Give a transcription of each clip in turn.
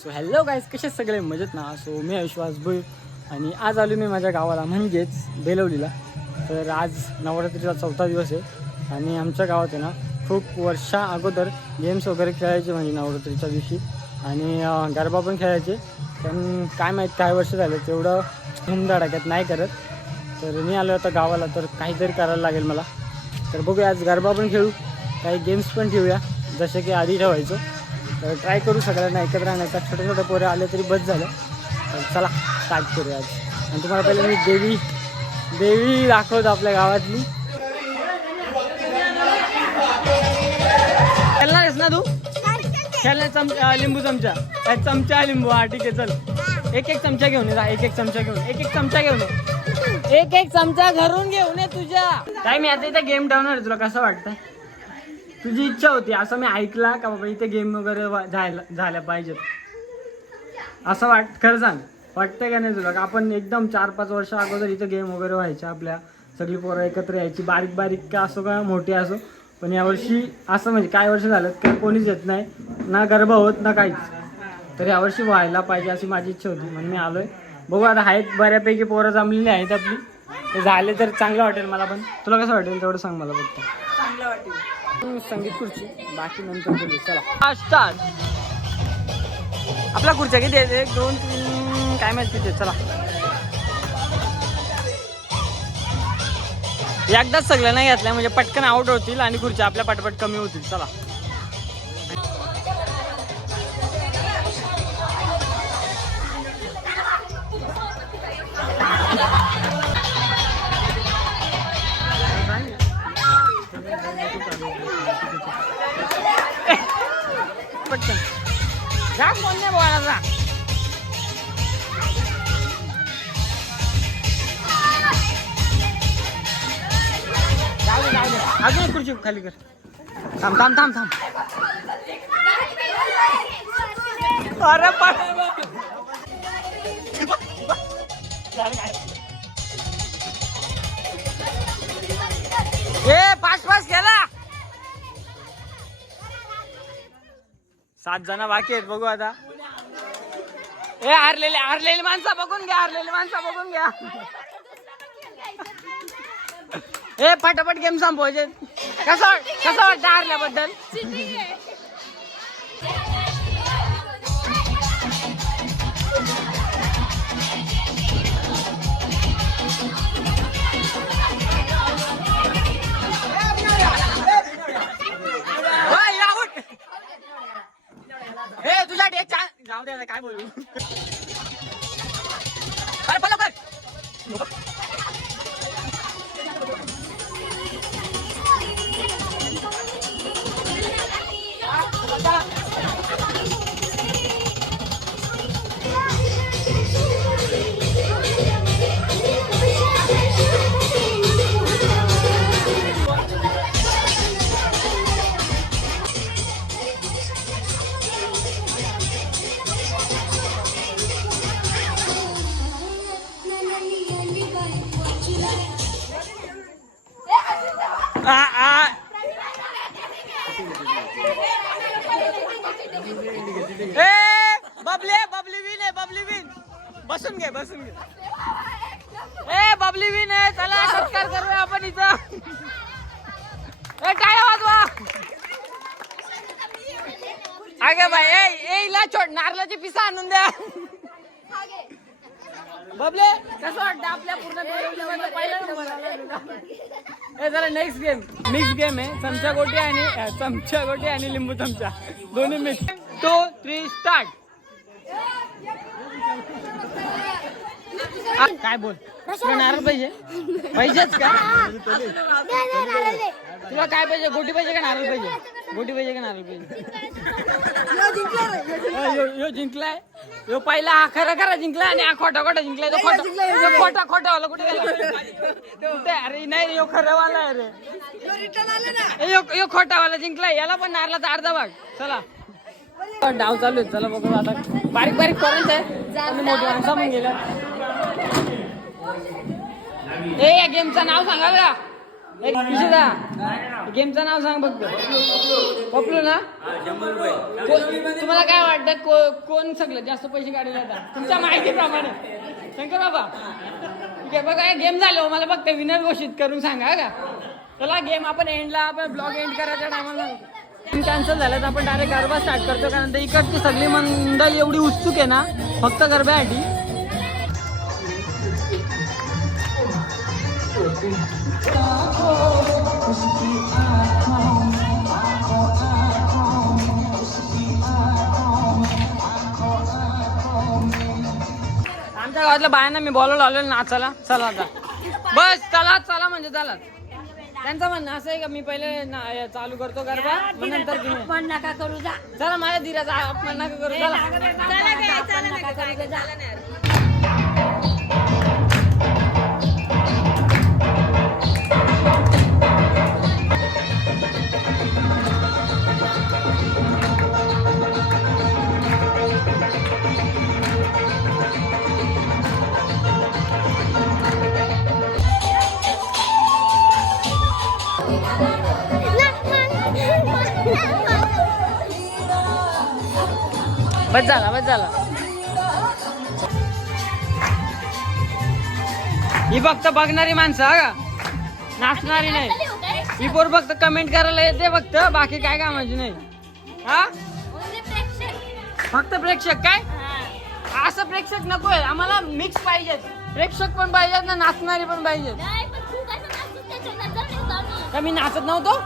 So hello guys, कसे सगळे मजेत ना. सो मी विश्वास भोई आणि आज आलो मी माझ्या गावाला म्हणजेच बेलवलीला. तर आज नवरात्रीचा 4था दिवस आहे आणि आमच्या गावात आहे ना खूप वर्षा अगोदर गेम्स वगैरे खेळायचे म्हणजे नवरात्रीच्या दिवशी आणि गरबा पण खेळायचे. पण काय माहीत काय वर्ष झालं तेवढं धुमधडाक्यात नाही करत. तर मी आलो आता गावाला, तर काहीतरी करायला लागेल मला. तर बघूया आज गरबा पण खेळू, काही गेम्स पण ठेवूया जसे की आधी ठेवायचो. तर ट्राय करू सगळ्यांना एकत्र आणायचा. छोटे छोटे पोरे आले तरी बस झालं. तर चला स्टार्ट करूया आज. आणि तुम्हाला पहिले मी देवी दाखवतो आपल्या गावातली. खेळणार आहेस ना तू? खेळणार लिंबू चमचा, चमचा लिंबू. हा ठीक आहे, चल एक चमचा घेऊन ये. एक चमचा घेऊन चमचा घेऊन ये. एक चमचा घरून घेऊन ये तुझ्या. काय मी आता इथे गेम ठेवणार आहे, तुला कसं वाटतं? तुझी इच्छा होती असं मी ऐकला का बाबा इथे गेम वगैरे झाल्या पाहिजेत असं खरं सांग, वाटतंय का नाही तुला? का आपण एकदम 4-5 वर्ष अगोदर इथे गेम वगैरे व्हायच्या, आपल्या सगळी पोरं एकत्र यायची, बारीक बारीक का असो का मोठी असो. पण यावर्षी असं म्हणजे काय वर्ष झालं का कोणीच येत नाही, ना गरबा होत ना काहीच. तर यावर्षी व्हायला पाहिजे अशी माझी इच्छा होती म्हणून मी आलोय. बघू आता आहेत बऱ्यापैकी पोरं जमलेली आहेत आपली. ते झाले तर चांगलं वाटेल मला पण. तुला कसं वाटेल तेवढं सांग मला फक्त. चांगलं वाटेल. संगीत खुर्ची बाकी नंतर बोलू. चला स्टार्ट. आपल्या खुर्च्या किती आहेत? 1 2 3 काय माहिती किती. चला एकदाच सगळं नाही घेतलं म्हणजे पटकन आउट होतील आणि खुर्च्या आपल्या पटपट कमी होतील. चला पटकन जा, कोण नाही बोलायला. अजून खुर्ची खाली कर. थांब थांब थांब थांब. अरे पाच गेला. 7 जण बाकी आहेत. बघू आता. हारलेली माणसं बघून घ्या. फटाफट गेम संपवायचे. कसं वाटतं हारल्याबद्दल? तुझ्यासाठी एक चान्स जाऊ दे. काय बोलू? फॉलो कर. बबली विन. बसून घे. बबली विन आहे. चला सत्कार करूया आपण इथं. टाळ्या वाजवा. अगे बाई हिला नारळाची पिसा आणून द्या. बबले कसं वाटतं आपल्या पूर्ण पहिला नंबर आला. जरा नेक्स्ट गेम मिक्स गेम आहे. चमचा गोटी आणि लिंबू चमचा दोन्ही मिक्स. 2 3 स्टार्ट. काय बोल? तुला नारळ पाहिजेच का? तुला काय पाहिजे? गोटी पाहिजे का नारळ पाहिजे? यो जिंकलाय. यो पहिला हा खरा जिंकला आणि हा खोटा जिंकलाय. तो खोटा वाला कुठे गेला? अरे नाही, यो खरंवाला आहे रे. यो खोटावाला जिंकलाय. याला पण नारळाचा अर्धा भाग. चला डाव चालू आहे. चला बघू आता. बारीक पर्यंत आहे. मोठी माणसं पण गेल्या. या गेमचं नाव सांगा बघा. एक विषयदा गेमचं नाव सांग फक्त. पपलू ना? तुम्हाला काय वाटतं कोण सगळं जास्त पैसे काढले जातात तुमच्या माहितीप्रमाणे? शंकर बाबा ठीक आहे बघा गेम झालो मला फक्त विनर घोषित करून सांगा का. चला गेम आपण एंडला आपण ब्लॉग एंड करायच्या टायमाला गेम कॅन्सल झालं तर आपण डायरेक्ट गरबा स्टार्ट करतो कारण इकडची सगळी मंडळी एवढी उत्सुक आहे ना फक्त गरब्यासाठी. आमच्या गावातल्या बायांना मी बोलावलं आलेलं नाचायला. चला आता बस चला चला म्हणजे चला. त्यांचं म्हणणं असं आहे का मी पहिले चालू करतो गरबा मग नंतर तुम्ही नका करू जा. चला माझ्या धीराचा अपमान नका करू. बस झाला ही फक्त बघणारी माणसं का नाचणारी नाही. ही पोर फक्त कमेंट करायला येते फक्त बाकी काय कामाची नाही. हा फक्त प्रेक्षक काय असं प्रेक्षक नकोय आम्हाला मिक्स पाहिजेत. प्रेक्षक पण पाहिजेत ना नाचणारी पण पाहिजेत. का मी नाचत नव्हतो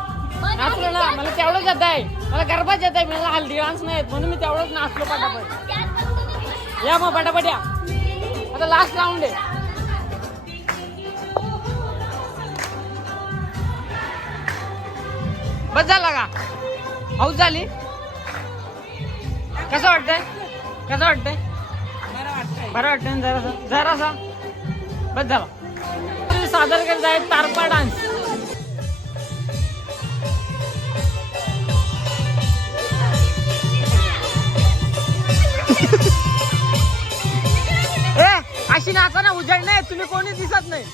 नाचलो ना मला तेवढंच येत आहे. मला गरबाच येत आहे मला हल्दी डान्स नाही म्हणून मी तेवढंच नाचलो पटापट. या मग पटापट या आता लास्ट राऊंड आहे. बस झाला का हाऊस झाली. कसं वाटतंय बरं वाटतंय जरासा बस झाला. सादर करत आहे तारपा डान्स. अशी नाचा ना उजळ नाही तुम्ही कोणी दिसत नाही.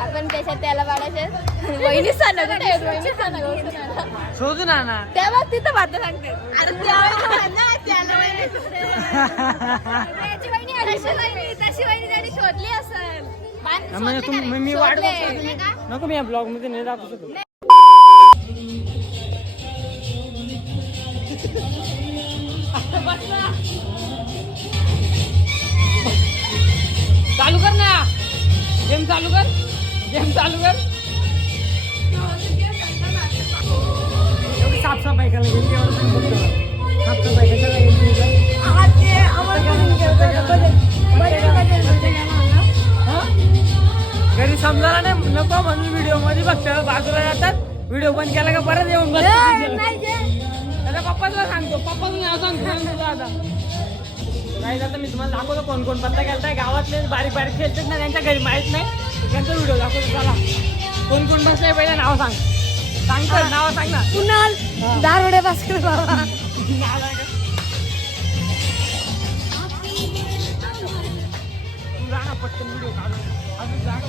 आपण त्याच्यात त्याला वाढायचं वहिनी शोधू ना ना तेव्हा तिथं बात सांगते. तशी वहिनी त्यांनी शोधली असेल मी वाट नको मी या ब्लॉग मध्ये नाही दाखवू शकतो. चालू कर ना गेम चालू कर. एवढी साफसफाई करायला साफसफाई घरी समजायला नाही नको म्हणून व्हिडिओ मध्ये बघतो बाजूला जातात. व्हिडिओ बंद केला का परत येऊन त्याच्या पप्पाला सांगतो. पप्पाचं नाव सांगतो आता नाही आता मी तुम्हाला दाखवतो कोण कोण पत्ता केलताय. गावातले बारीक खेळतात ना त्यांच्या घरी माहित नाही त्यांचा व्हिडिओ दाखवतो. चला कोण कोण बसलाय पहिला नाव सांगतो नाव सांग ना. कुणाल दारुडे भास्कर बाबा जाणं पटकन व्हिडिओ काढून अजून जाणं.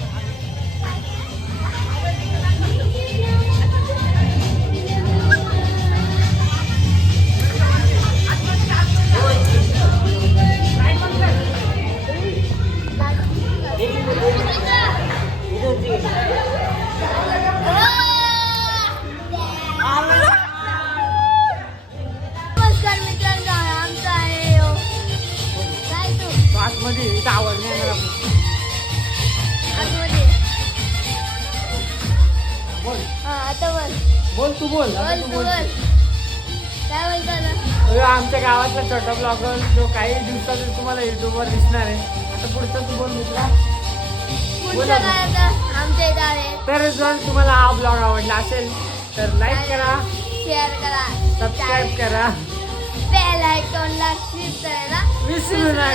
नमस्कार मित्रांनो आमचा आहे काय तू आतमध्ये इथं आवड नाही येणार आपण. आतमध्ये बोल आता बोल तू बोल काय बोलता ना. आमच्या गावातला छोटा ब्लॉगर जो काही दिवसात तुम्हाला युट्यूबवर दिसणार आहे. आता पुढचं तू बोल मित्रा. पुढचं काय आता आमच्या इथं आहे. तर जर तुम्हाला हा ब्लॉग आवडला असेल तर लाईक करा शेअर करा सबस्क्राईब करा बेल आयकॉनला क्लिक करायला विसरू नका.